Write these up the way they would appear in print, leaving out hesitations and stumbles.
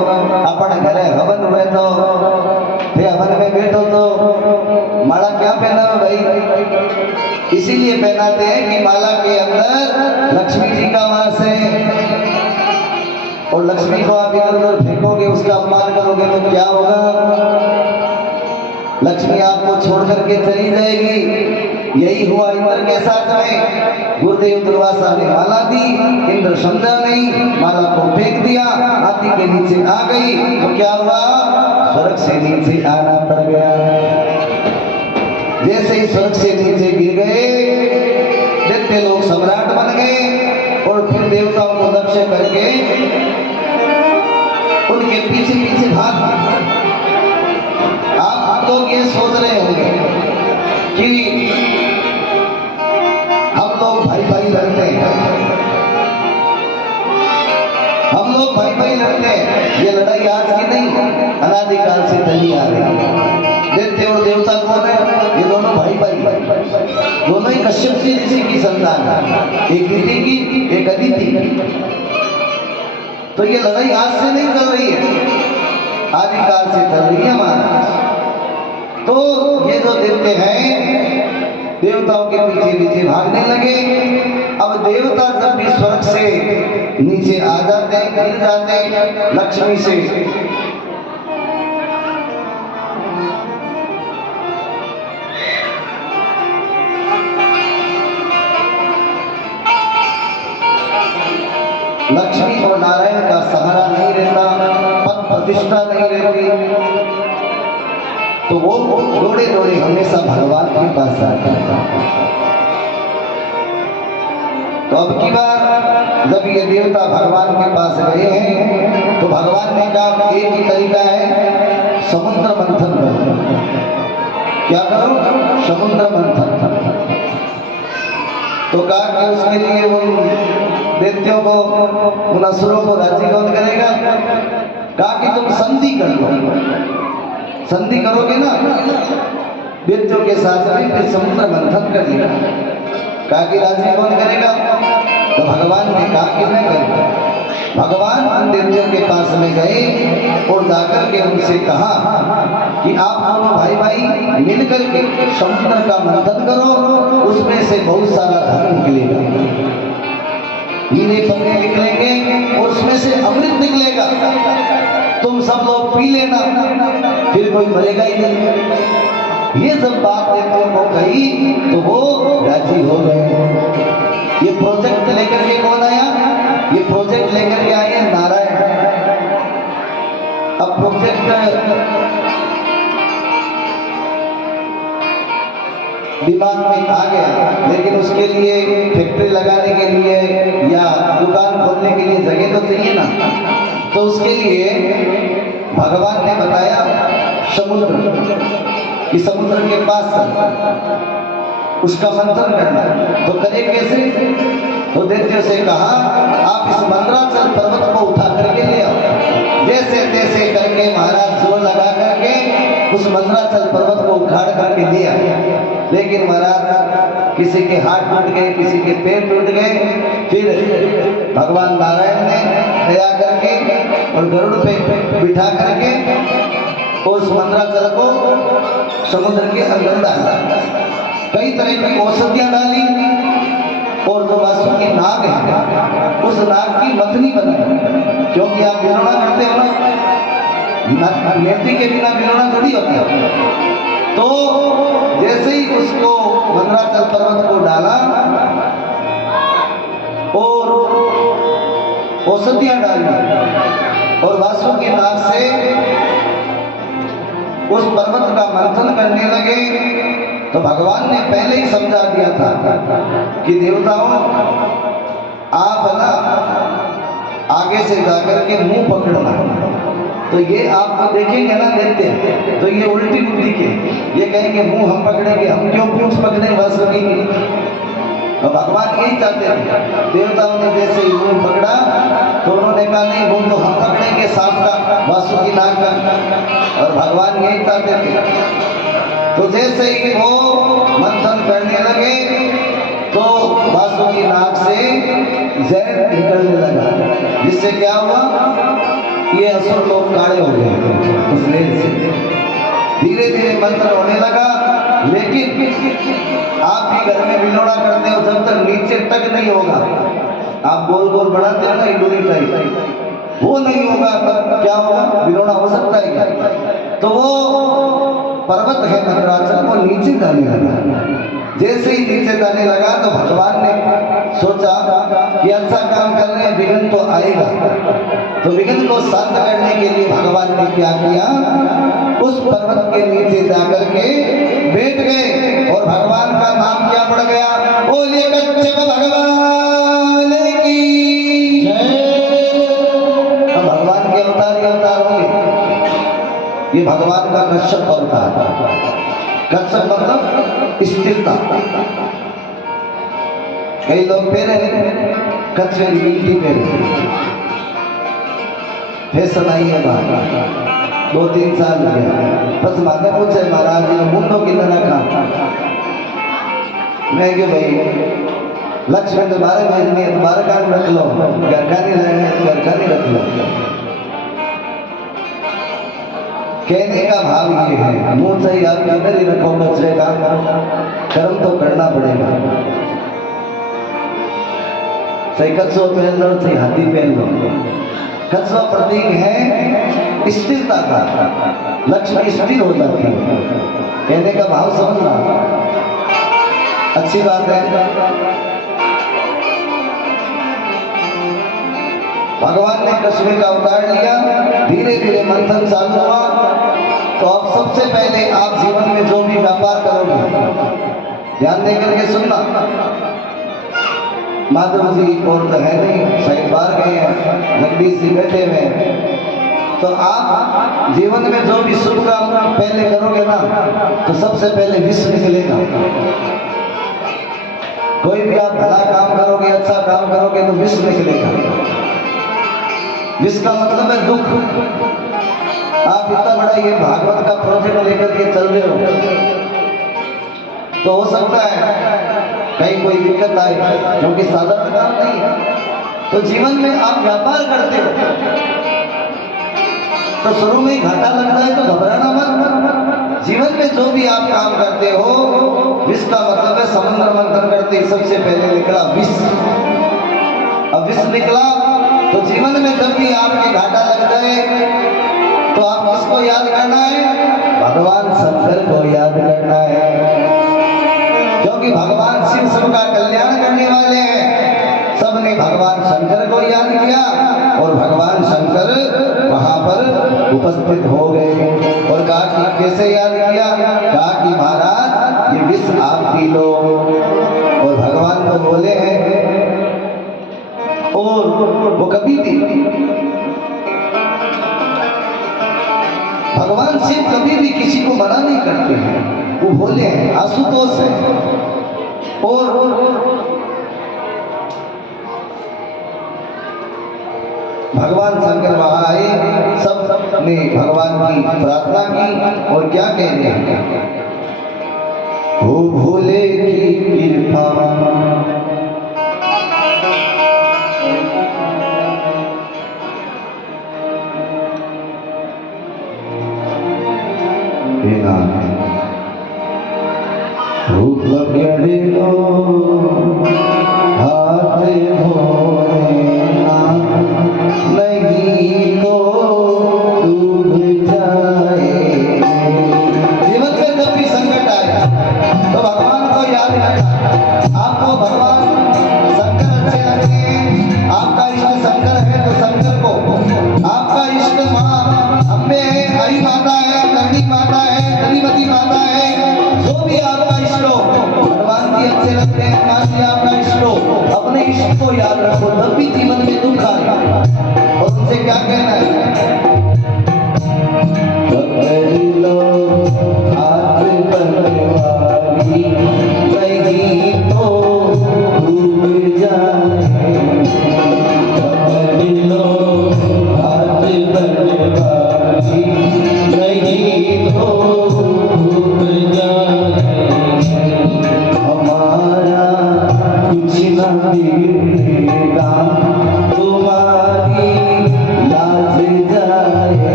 अपन घरे हवन हुए तो फिर हवन में बैठो तो माला क्या पहना है भाई? इसीलिए पहनाते हैं कि माला के अंदर लक्ष्मी जी का वास है। और लक्ष्मी को आप इधर उधर फेंकोगे, उसका अपमान करोगे तो क्या होगा? लक्ष्मी आपको छोड़ करके चली जाएगी। यही हुआ इंद्र के साथ में। गुरुदेव दुर्वासा ने माला दी, इंद्र समझा नहीं, माला को फेंक दिया, हाथी के नीचे आ गई तो क्या हुआ? स्वर्ग से नीचे आना पड़ गया। जैसे ही स्वर्ग से नीचे गिर गए, दैत्य लोग सम्राट बन गए और फिर देवताओं को लक्ष्य करके उनके पीछे पीछे भाग गए। आप लोग ये सोच रहे होंगे कि हम लोग भाई भाई लड़ते हैं, हम लोग भाई भाई लड़ते हैं। ये लड़ाई आज की नहीं, अनादिकाल से चली आ रही। दैत्य और देवता कौन है? ये दोनों भाई भाई, दोनों ही कश्यप जी ऋषि की संतान है, एक दिति की एक अदिति। तो ये लड़ाई आज से नहीं चल रही है, आदिकाल से चल रही है महाराज। तो ये जो दैत्य हैं देवताओं के पीछे पीछे भागने लगे। अब देवता जब भी स्वर्ग से नीचे आ जाते हैं, गिर जाते हैं लक्ष्मी से, लक्ष्मी और नारायण का सहारा नहीं रहता, पद प्रतिष्ठा नहीं रहती, तो वो दौड़े दौड़े हमेशा भगवान के पास जाता है। तो अब की बार जब ये देवता भगवान के पास गए हैं तो भगवान ने कहा एक ही तरीका है, समुद्र मंथन करो। क्या करो? समुद्र मंथन। तो कहा कि उसके लिए उन दैत्यों को, उन असुरों को राजी कौन करेगा? कहा कि तुम संधि कर लो, संधि करोगे ना दैत्यों के साथ में, फिर समुद्र मंथन कर लेगा। कहा कि राजी कौन करेगा? तो भगवान ने कहा कि मैं करूंगा। भगवान उन दैत्यों के पास में गए और जाकर के उनसे कहा कि आप दोनों भाई भाई मिलकर के समुद्र का मंथन करो, उसमें से बहुत सारा धन निकलेगा, हीरे पन्ने निकलेंगे और उसमें से अमृत निकलेगा, तुम सब लोग पी लेना, फिर कोई मरेगा ही नहीं। ये सब बात दैत्यों को कही तो वो राजी हो गए। ये प्रोजेक्ट लेकर के कौन आया? ये प्रोजेक्ट लेकर के आए नारायण। अब प्रोजेक्ट दिमाग में आ गया, लेकिन उसके लिए फैक्ट्री लगाने के लिए या दुकान खोलने के लिए जगह तो चाहिए ना। तो उसके लिए भगवान ने बताया समुद्र, कि समुद्र के पास उसका मंथन करना। तो करे कैसे? तो दैत्यों से कहा आप इस मंदराचल पर्वत को उठा करके ले आओ। जैसे तैसे करके महाराज जोर लगा करके उस मंदराचल पर्वत को उखाड़ करके दिया। लेकिन महाराज किसी के हाथ टूट गए, किसी के पैर टूट गए। फिर भगवान नारायण ने दया करके और गरुड़ पे बिठा करके उस मंदराचल को समुद्र के अंदर डाला। कई तरह की औषधियां डाली और जो वासुकी नाग है उस नाग की मथनी बनाई। क्योंकि आप बिलोना करते हो ना, नेत्री के बिना बिलोना थोड़ी होता है। तो जैसे ही उसको मंदराचल पर्वत को डाला और औषधियां डाली और वासुकी नाग से उस पर्वत का मंथन करने लगे, तो भगवान ने पहले ही समझा दिया था कि देवताओं आप ना आगे से जाकर के मुंह पकड़ना। तो ये आपको देखेंगे ना देखते, तो ये उल्टी बुद्धि के ये कहेंगे मुंह हम पकड़ेंगे, हम क्यों पूंछ पकड़े वासुकी की। तो भगवान यही चाहते थे। देवताओं ने जैसे ही मुंह पकड़ा तो उन्होंने कहा नहीं, मुंह तो हम पकड़ेंगे सांप का, वासुकी नाग का। और भगवान यही चाहते थे। तो जैसे ही वो मंथन करने लगे तो वासुकी नाग से जहर निकलने लगा, जिससे क्या हुआ? ये असुर लोग काले हो गए उस रेल से। धीरे धीरे मंत्र होने लगा, लेकिन आप भी घर में बिलोड़ा करते हो, जब तक नीचे तक नहीं होगा, आप गोल गोल बढ़ाते हो ना इडली टाइप, वो नहीं होगा तब क्या होगा? बिलोड़ा हो सकता है क्या? तो वो पर्वत है मंदराचल, वो नीचे जाने लगा। जैसे ही नीचे जाने लगा तो भगवान ने सोचा कि अच्छा काम कर रहे हैं, विघ्न तो आएगा। तो विघ्न को शांत करने के लिए भगवान ने क्या किया? उस पर्वत के नीचे जाकर के बैठ गए और भगवान का नाम क्या पड़ गया? बोलिए कच्छप भगवान की जय। भगवान के अवतार ही अवतार होंगे। ये भगवान का कच्छप अवतार। कच्छप मतलब स्थिरता। कई लोग पहने कच्छे की गिनती पहने, फैशन आई है बात 2-3 साल हो गया, बस माता पूछे महाराज मुंडो की तरह का। मैं क्यों भाई लक्ष्य में दोबारा भेजनी है, दोबारा काम रख लो, घर का नहीं रहना है, घर का नहीं रख लो। कहने का भाव ये है, मुंह से आप किधर ही रखो बच्चे का, कर्म तो करना पड़ेगा। चाहे कच्छो पहन लो, चाहे हाथी पहन लो, कच्छा प्रतीक है स्थिरता का, लक्ष्मी स्थिर हो जाती है। कहने का भाव समझना अच्छी बात है। भगवान ने कछुए का अवतार लिया, धीरे धीरे मंथन चालू हुआ। तो अब सबसे पहले आप जीवन में जो भी व्यापार करोगे, ध्यान देकर के सुनना। माधव जी और तो है नहीं, शायद बाहर गए हैं, जगदीश जी बैठे हुए हैं। तो आप जीवन में जो भी शुभ काम पहले करोगे ना, तो सबसे पहले विश्व निकलेगा। कोई भी आप भला काम करोगे, अच्छा काम करोगे तो विश्व निकलेगा। जिसका मतलब है दुख। आप इतना बड़ा ये भागवत का प्रोजेक्ट लेकर के चल रहे हो, तो हो सकता है कहीं कोई दिक्कत आए, क्योंकि साधारण काम नहीं है। तो जीवन में आप व्यापार करते हो तो शुरू में घाटा लगता है, तो घबराना मत। जीवन में जो भी आप काम करते हो, विष का मतलब है समुद्र मंथन करते सबसे पहले निकला विष। अब विष निकला तो जीवन में जब भी आपके घाटा लग जाए तो आप किसको याद करना है? भगवान शंकर को याद करना है, क्योंकि भगवान शिव सबका कल्याण करने वाले हैं। सबने भगवान शंकर को याद किया और भगवान शंकर वहां पर उपस्थित हो गए और कहा कि कैसे याद किया? कहा कि महाराज ये विष आप पी लो। और भगवान तो बोले हैं, और वो कभी भी भगवान शिव कभी भी किसी को मना नहीं करते हैं। वो बोले हैं, आशुतोष है। और भगवान शंकर वहां आए, सब ने भगवान की प्रार्थना की और क्या कहने हैं? ओ भोले की कृपा हाथ नहीं तो डूब जाए। जीवन में जब भी संकट आए तो भगवान को याद रखना। आपको भगवान शंकर अच्छे लगते हैं, आपका इष्ट शंकर है तो शंकर को, आपका इष्ट माँ अम्बे है, हरि माता है, करणी माता है, कलीमती माता है, जो भी आपका इष्ट हो, भगवान की अच्छे लगते हैं, मान लिया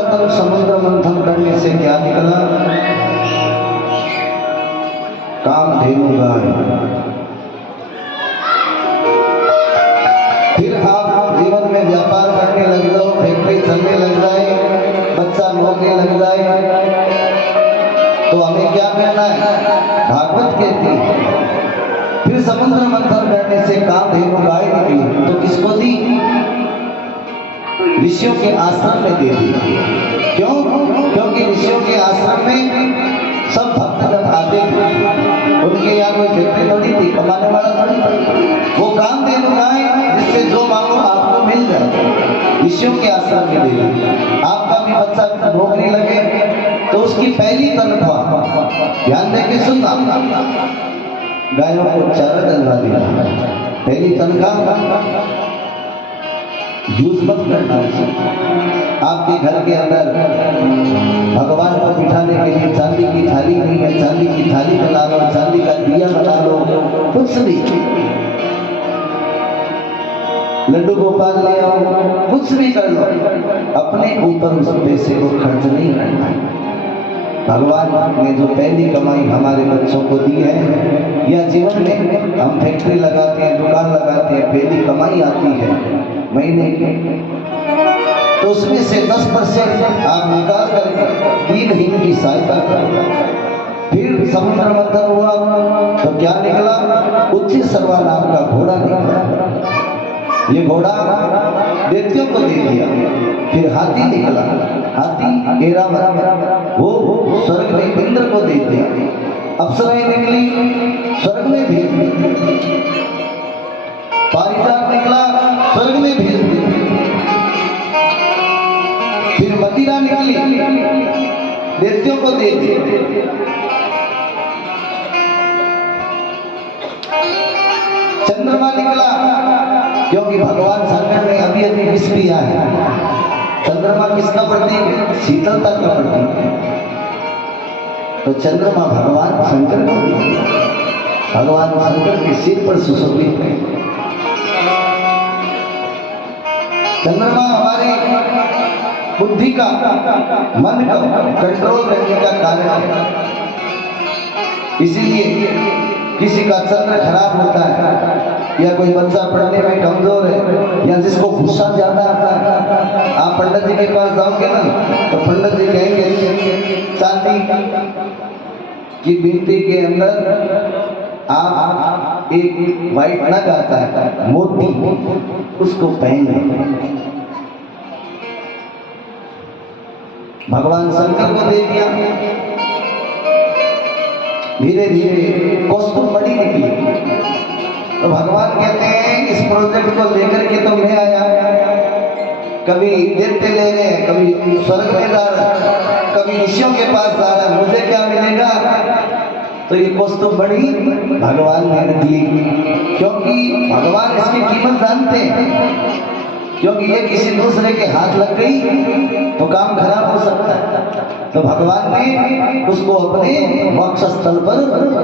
सर्वप्रथम समुद्र मंथन करने से क्या निकला? कामधेनु गाय। फिर आप जीवन में व्यापार करने लग जाओ, फैक्ट्री चलने लग जाए, बच्चा नौकरी लग जाए, तो हमें क्या करना है? भागवत कहती है फिर समुद्र मंथन करने से कामधेनु गाय निकली, तो किसको दी? ऋषियों के आश्रम में दे दी। क्यों? क्योंकि ऋषियों के आश्रम में सब भक्तजन आते थे, उनके यहाँ कोई फैक्ट्री थोड़ी थी, कमाने वाला थोड़ी था। वो कामधेनु गाय जिससे जो मांगो आपको मिल जाए, ऋषियों के आश्रम में दे दी। आपका भी बच्चा नौकरी लगे तो उसकी पहली तनख्वाह, ध्यान देके सुनना, गायों को चारा डलवा देना। पहली तनख्वाह यूज मत करना। आपके घर के अंदर भगवान को बिठाने के लिए चांदी की थाली नहीं है, चांदी की थाली बना लो, चांदी का दिया बना लो, कुछ भी। लड्डू गोपाल ले आओ, कुछ भी कर लो, अपने ऊपर उस पैसे को खर्च नहीं करना। भगवान ने जो पहली कमाई हमारे बच्चों को दी है, या जीवन में हम फैक्ट्री लगाते हैं, दुकान लगाते हैं, पहली कमाई आती है महीने की, तो उसमें से 10% आप निकाल कर दीनहीन की सहायता करें। फिर समुद्र मंथन हुआ तो क्या निकला? उच्च सर्वा नाम का घोड़ा निकला। ये घोड़ा दैत्यों को दे दिया। फिर हाथी निकला, हाथी ऐरावत, वो स्वर्ग में इंद्र को दे दिया। अप्सराएं निकली, स्वर्ग में भेज दी। पारिजात निकला, स्वर्ग में भेज दी। फिर मदिरा निकली, दैत्यों को दे दी। चंद्रमा निकला, क्योंकि भगवान शंकर ने अभी अभी विष पिया है। चंद्रमा किसका प्रतीक है? शीतलता का प्रतीक है। तो चंद्रमा भगवान शंकर को दिया, भगवान शंकर के सिर पर सुशोभित है। चंद्रमा हमारे बुद्धि का, मन का कंट्रोल करने का कारण है। इसीलिए किसी का चंद्र खराब होता है, या कोई बच्चा पढ़ने में कमजोर है, या जिसको गुस्सा ज्यादा आता है, आप पंडित जी के पास जाओगे ना, तो पंडित जी कहेंगे चांदी की बिनती के अंदर आप एक व्हाइट नग आता है, मोती, उसको पहन लें। भगवान शंकर को दे दिया। धीरे धीरे कौस्तुभ बड़ी निकली, तो भगवान कहते हैं इस प्रोजेक्ट को लेकर के तो मैं आया, कभी दैत्य ले रहे हैं, कभी स्वर्ग में जा रहा है, कभी ऋषियों के पास जा रहा है, मुझे क्या मिलेगा? तो ये कौस्तुभ बड़ी भगवान ने दी, क्योंकि भगवान इसकी कीमत जानते हैं। क्योंकि ये किसी दूसरे के हाथ लग गई तो काम खराब हो सकता है। तो भगवान ने उसको अपने मोक्ष स्थल पर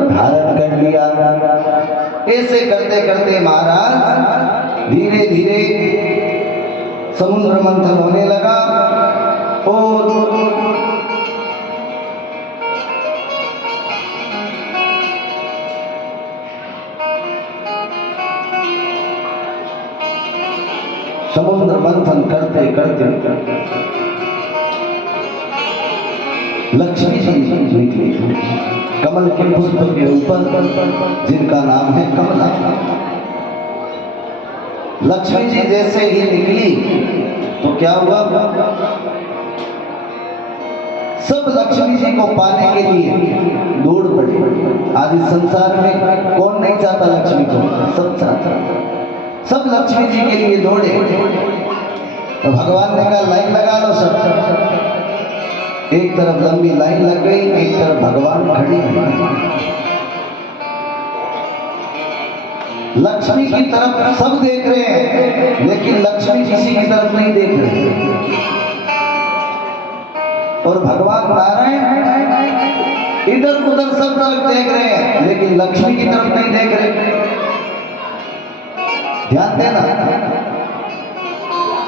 धारण कर लिया। ऐसे करते करते महाराज धीरे धीरे समुद्र मंथन होने लगा और समुद्र मंथन करते करते लक्ष्मी जी निकली, कमल के पुष्प के ऊपर, जिनका नाम है कमला। लक्ष्मी जी जैसे ही निकली तो क्या हुआ? सब लक्ष्मी जी को पाने के लिए दौड़ पड़ी। आज इस संसार में कौन नहीं चाहता लक्ष्मी को? सब चाहता। सब लक्ष्मी जी के लिए दौड़े। तो भगवान ने कहा लाइन लगा लो सब। एक तरफ लंबी लाइन लग गई, एक तरफ भगवान खड़ी है। लक्ष्मी की तरफ सब देख रहे हैं, लेकिन लक्ष्मी किसी की तरफ नहीं देख रहे। और भगवान नारायण इधर उधर सब तरफ देख रहे हैं, लेकिन लक्ष्मी की तरफ नहीं देख रहे। ध्यान देना,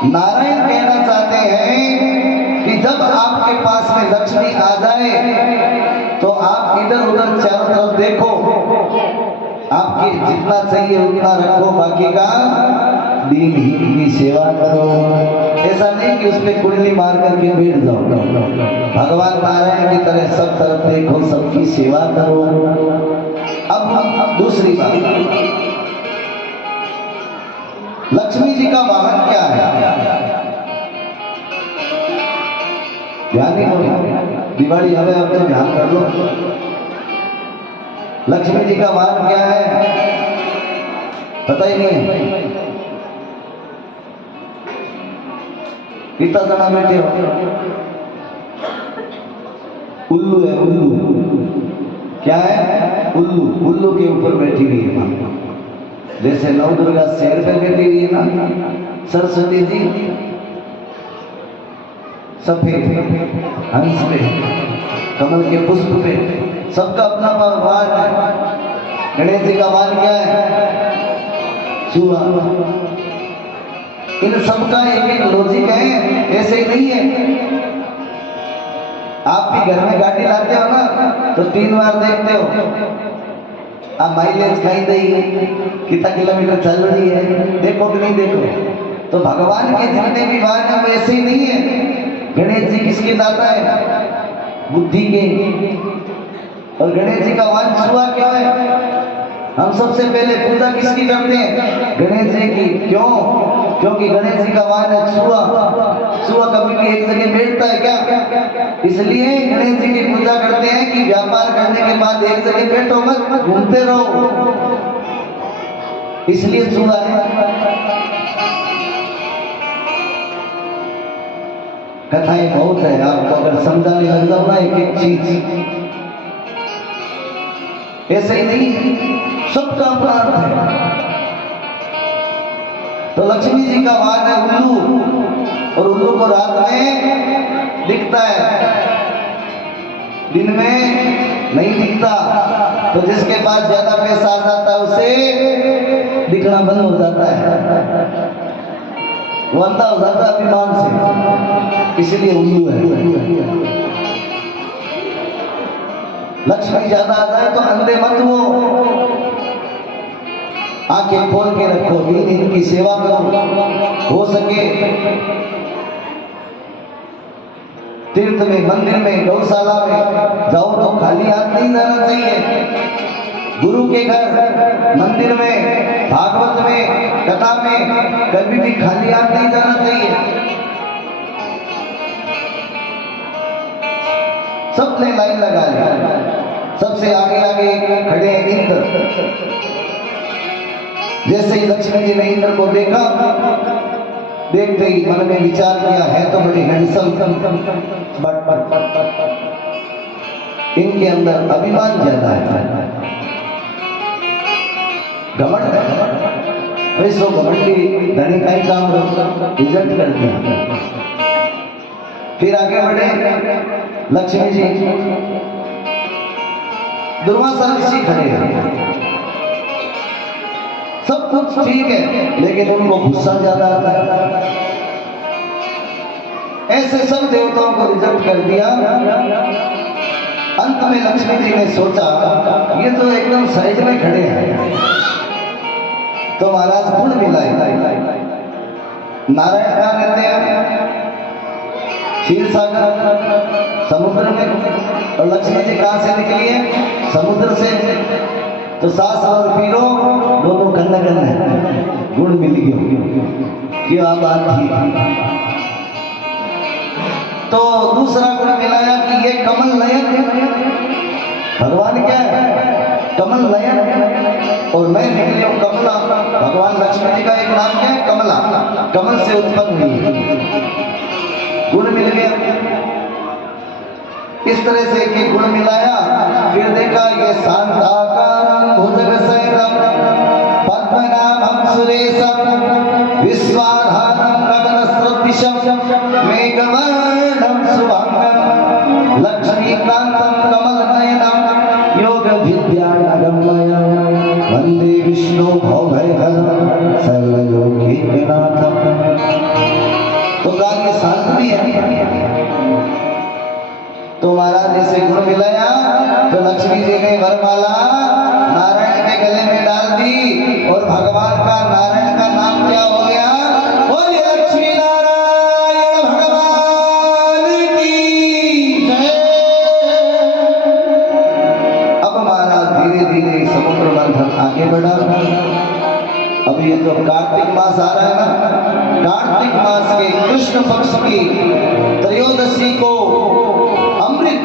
नारायण कहना चाहते हैं कि जब आपके पास में लक्ष्मी आ जाए तो आप इधर उधर चारों तरफ देखो, आपके जितना चाहिए उतना रखो, बाकी का दीनहीन की सेवा करो। ऐसा नहीं कि उसमें कुंडली मार करके बैठ जाओ। भगवान नारायण की तरह सब तरफ देखो, सबकी सेवा करो। अब दूसरी बात, लक्ष्मी जी का वाहन क्या है? ध्यान नहीं करो, दिवाली हमें अब तो ध्यान कर लो। लक्ष्मी जी का वाहन क्या है पता ही नहीं है। कितना जना बैठे हो? उल्लू है, उल्लू। क्या है? उल्लू। उल्लू के ऊपर बैठी हुई है मां, जैसे नवदुर्गा शेर पे बैठी हुई है ना, सरस्वती जी सफेद हंस पे, कमल के पुष्प पे, सबका अपना वाहन है। गणेश जी का वाहन क्या है? चूहा। इन सबका एक एक लॉजिक है, ऐसे ही नहीं है। आप भी घर में गाड़ी लाते हो ना तो 3 बार देखते हो, आप माइलेज खाई देगी, कितना किलोमीटर चल रही है, देखो कि नहीं देखो। तो भगवान के जितने भी वाहन है वैसे ही नहीं है। गणेश जी किसके दाता है? बुद्धि के। और गणेश जी का वाहन चूहा क्यों है? हम सबसे पहले पूजा किसकी करते हैं? गणेश जी की। क्यों? क्योंकि गणेश जी का वाहन है चूहा। चूहा कभी भी एक जगह बैठता है क्या? इसलिए गणेश जी की पूजा करते हैं कि व्यापार करने के बाद एक जगह बैठो मत, घूमते रहो, इसलिए चूहा है। कथाएं बहुत है, आपको अगर समझाने लग जाओ ना एक एक चीज, ऐसे ही नहीं, सबका अपना अर्थ है। तो लक्ष्मी जी का वाहन है उल्लू, और उल्लू को रात में दिखता है, दिन में नहीं दिखता। तो जिसके पास ज्यादा पैसा आ जाता है उसे दिखना बंद हो जाता है, वो अंधा हो जाता है अभिमान से, इसलिए उल्लू है। लक्ष्मी ज्यादा आ जाए तो अंधे मत आंखें खोल के रखो, दीन इनकी सेवा करो। हो सके तीर्थ में, मंदिर में, गौशाला में जाओ तो खाली हाथ नहीं जाना चाहिए। गुरु के घर, मंदिर में, भागवत में, कथा में कभी भी खाली हाथ नहीं जाना चाहिए। सबने लाइन लगा लिया, सबसे आगे आगे खड़े हैं इंद्र। जैसे ही लक्ष्मी जी ने इंद्र को देखा, देखते ही मन में विचार किया, है तो बड़ी हैंडसम, बट इनके अंदर अभिमान ज्यादा है, घमंड है। वैसो घमंडी धनी का ही काम रिजल्ट कर दिया। फिर आगे बढ़े लक्ष्मी जी, दुर्वासा ऋषि खड़े हैं, सब कुछ ठीक है लेकिन उनको गुस्सा ज्यादा आता है। ऐसे सब देवताओं को रिजेक्ट कर दिया। अंत में लक्ष्मी जी ने सोचा ये तो एकदम साइड में खड़े हैं, तो महाराज गुण मिलाए। नारायण कहाँ रहते हैं? क्षीर सागर समुद्र में, और लक्ष्मी जी कहाँ से निकली है? समुद्र से। तो सास और पीरो दोनों कन्न कन्न है, गुण मिल गया। क्या बात थी। तो दूसरा गुण मिलाया कि ये कमल नयन, भगवान क्या है? कमल नयन, और मैं निकली हूँ कमला। भगवान लक्ष्मी जी का एक नाम क्या है? कमला, कमल से उत्पन्न हुई। गुण मिल गया। इस तरह से एक एक गुण मिलाया। फिर देखा ये शांताकारं भुजगशयनं पद्मनाभं सुरेशं विश्वाधारं गगनसदृशं मेघवर्णं शुभांगं लक्ष्मीकान्तं कमलनयनं योगविद्यानगम्यं वन्दे विष्णु भवभयहरं सर्वलोकैकनाथं। तो गाय शांत भी है, महाराज जैसे गुण मिलाया तो लक्ष्मी जी ने वरमाला नारायण के गले में डाल दी और भगवान का नारायण का नाम क्या हो गया? बोलिए लक्ष्मी नारायण भगवान की जय। अब महाराज धीरे धीरे समुद्र मंथन आगे बढ़ा। अब ये जो कार्तिक मास आ रहा है ना, कार्तिक मास के कृष्ण पक्ष की त्रयोदशी को अमृत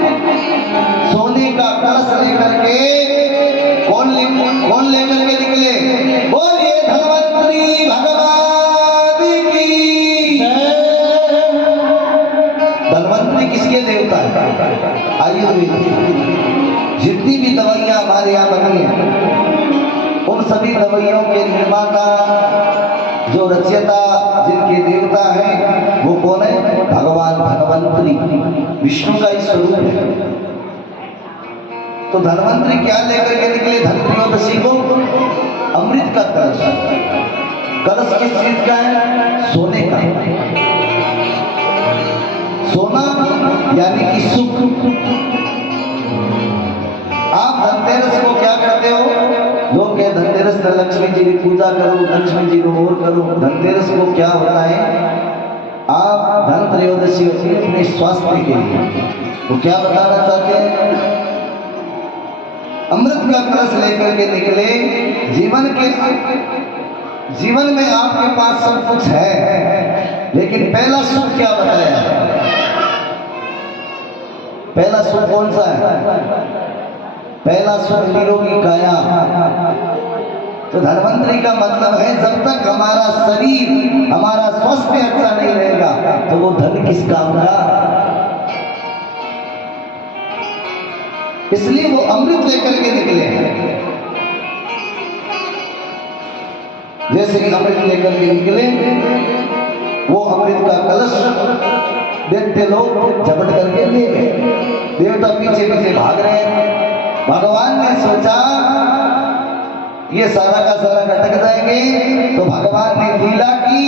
सोने का कलश लेकर के कौन लेकर के निकले? बोलिए धन्वंतरी भगवान की जय। धन्वंतरी किसके देवता है? आयुर्वेद। जितनी भी दवाइयां हमारे यहाँ बनी है उन सभी दवाइयों के निर्माता जो रचयिता जिनके देवता हैं वो कौन है? भगवान धन्वंतरी, विष्णु का ही स्वरूप है। तो धन्वंतरी क्या लेकर के निकले धनत्रयोदशी को? अमृत का कलश। कलश किस चीज का है? सोने का। सोना यानी कि सुख। आप धनतेरस को क्या करते हो? लोग कहे धनतेरस में लक्ष्मी जी की पूजा करो, लक्ष्मी जी को और करो। धनतेरस को क्या होता है? आप धन त्रयोदशी होती है अपने स्वास्थ्य के लिए। वो क्या बताना चाहते हैं? अमृत का कलश लेकर के निकले। जीवन में आपके पास सब कुछ है, लेकिन पहला सुख क्या बताया? पहला सुख कौन सा है? पहला सुख निरोगी काया। तो धन्वंतरी का मतलब है जब तक हमारा शरीर, हमारा स्वास्थ्य अच्छा नहीं रहेगा तो वो धन किस काम का? इसलिए वो अमृत लेकर के निकले हैं। जैसे कि अमृत लेकर के निकले, वो अमृत का कलश देखते लोग झपट करके ले गए। देवता पीछे पीछे भाग रहे हैं। भगवान ने सोचा ये सारा का सारा घटक जाएंगे, तो भगवान ने लीला की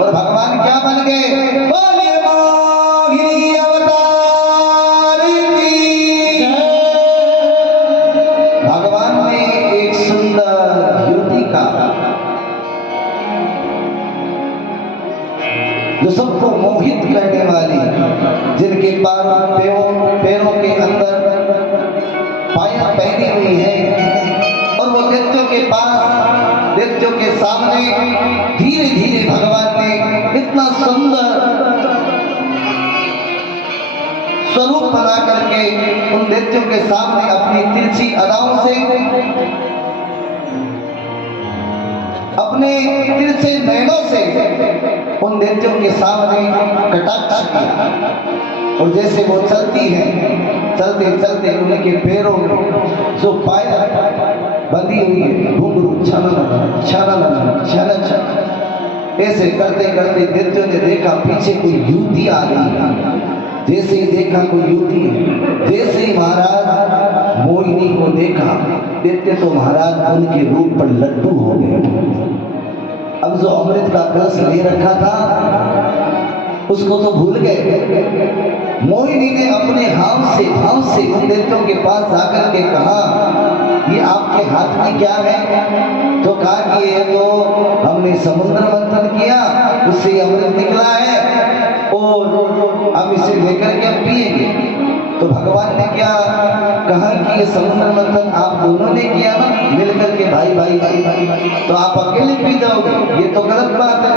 और भगवान क्या बन गए? बोलिए मोहिनी अवतार की जय। भगवान ने एक सुंदर युवती का जो सबको मोहित करने वाली, जिनके पैरों के अंदर पायल पहनी हुई है और वो दैत्यों के पास, दैत्यों के सामने धीरे धीरे भगवान ने इतना सुंदर स्वरूप बना करके उन दैत्यों के सामने अपनी तिरछी अदाओं से, अपने तिरछे नैनों से उन दैत्यों के सामने कटाक्ष किया। और जैसे वो चलती है, चलते चलते उनके पैरों में जो पायल बंधी हुई है, घुंघरू छनन छनन छनन छन, ऐसे करते करते दैत्यों ने देखा पीछे कोई युवती आ रही है। जैसे ही देखा कोई युवती है, जैसे ही महाराज मोहिनी को देखा, देखते तो महाराज उनके रूप पर लड्डू हो गए। अब जो अमृत का कलश ले रखा था उसको तो भूल गए। मोहिनी ने अपने भाव से उन दैत्यों के पास जाकर के कहा, ये आपके हाथ में क्या है? तो कहा कि ये तो हमने समुद्र मंथन किया, उससे अमृत निकला है और हम इसे लेकर के पिएंगे। तो भगवान ने क्या कहा कि ये समुद्र मंथन आप दोनों ने किया ना, मिलकर के भाई भाई भाई भाई भाई, तो आप अकेले पी जाओगे, ये तो गलत बात है।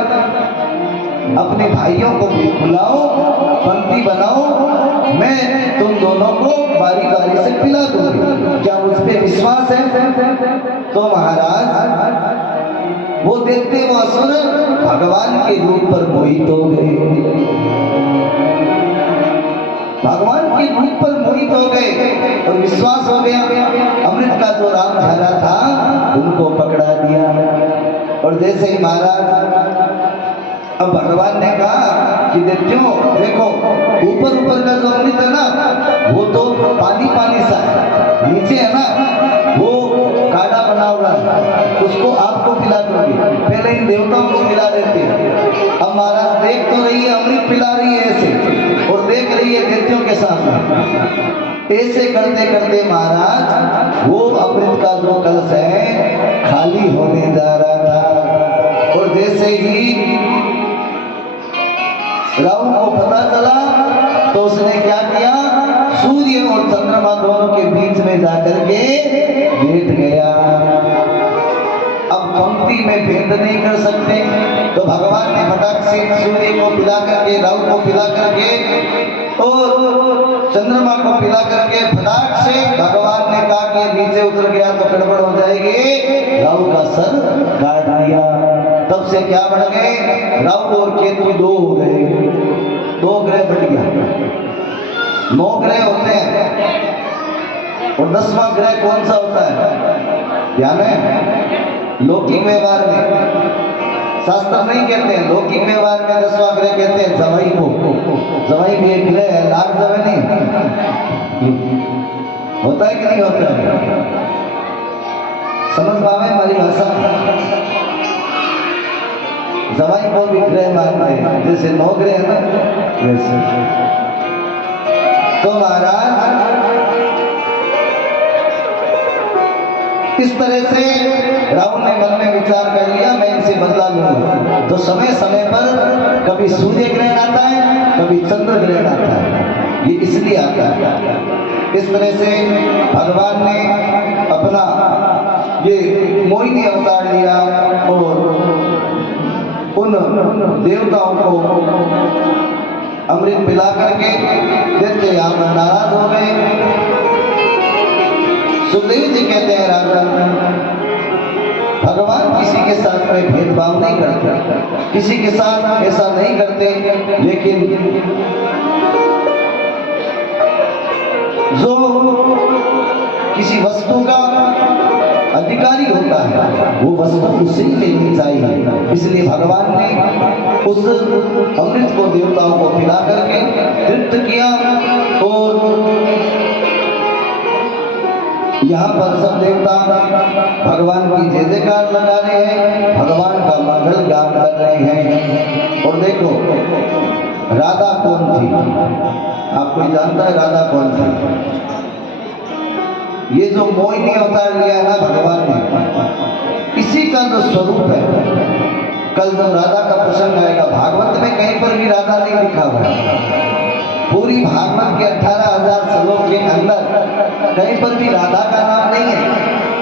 अपने भाइयों को भी बुलाओ, पंक्ति बनाओ, मैं तुम दोनों को बारी बारी से पिला दूंगी। क्या मुझ पे विश्वास है? तो महाराज वो देखते वो असुर भगवान के रूप पर मोहित हो गए, भगवान के रूप पर मोहित हो गए और विश्वास हो गया। अमृत का जो रामधारा था उनको पकड़ा दिया। और जैसे ही महाराज, अब भगवान ने कहा कि दैत्यों देखो, ऊपर ऊपर का जो अमृत है ना वो तो पानी पानी सा है, नीचे है ना वो काढ़ा बना हुआ है, उसको आप आपको पिला दूंगी, पहले इन देवताओं को पिला देती। अब महाराज देख तो रही है अमृत पिला रही है ऐसे, और देख रही है दैत्यों के सामने। ऐसे करते करते महाराज वो अमृत का जो कलश है खाली होने जा रहा था। और जैसे ही राहु को पता चला तो उसने क्या किया, सूर्य और चंद्रमा दोनों के बीच में जाकर के बैठ गया। अब पंक्ति में भेद नहीं कर सकते, तो भगवान ने फटाक से सूर्य को पिला करके, राहु को पिला करके और चंद्रमा को पिला करके फटाक से भगवान ने कहा कि नीचे उतर गया तो गड़बड़ हो जाएगी, राहु का सर काट दिया। तब से क्या बढ़ गए, राहु और केतु 2 हो गए, 2 ग्रह बढ़ गया। 9 ग्रह होते हैं और 10वां ग्रह कौन सा होता है ध्यान है? लौकिक व्यवहार में शास्त्र नहीं कहते हैं, लौकिक व्यवहार में 10वां ग्रह कहते हैं जवाई को। जवाई भी एक ग्रह है, लाख जवे नहीं होता है कि नहीं होता है? समझ पावे हमारी भाषा। जवाई को भी ग्रह मानते हैं, जैसे 9 ग्रह है ना वैसे। तो महाराज इस तरह से राहु ने मन में विचार कर लिया मैं इनसे बदला लूंगा। तो समय समय पर कभी सूर्य ग्रहण आता है, कभी चंद्र ग्रहण आता है, ये इसलिए आता है। इस तरह से भगवान ने अपना ये मोहिनी अवतार लिया और उन देवताओं को अमृत पिला करके देते यहाँ पर नाराज हो गए। सुखदेव जी कहते हैं राजा भगवान किसी के साथ में भेदभाव नहीं करते, किसी के साथ ऐसा नहीं करते, लेकिन जो किसी वस्तु का अधिकारी होता है वो वस्तु उसे ही लेनी चाहिए। इसलिए भगवान ने उस अमृत को देवताओं को पिला करके तृप्त किया और यहाँ पर सब देवता भगवान की जय जयकार लगा रहे हैं, भगवान का मंगल गान कर रहे हैं। और देखो राधा कौन थी, आप कोई जानता है राधा कौन थी? ये जो मोहिनी अवतार लिया है ना भगवान ने, इसी का जो स्वरूप है। कल जब राधा का प्रसंग आएगा, भागवत में कहीं पर भी राधा नहीं लिखा हुआ है। पूरी भागवत के 18,000 श्लोक के अंदर कहीं पर भी राधा का नाम नहीं है।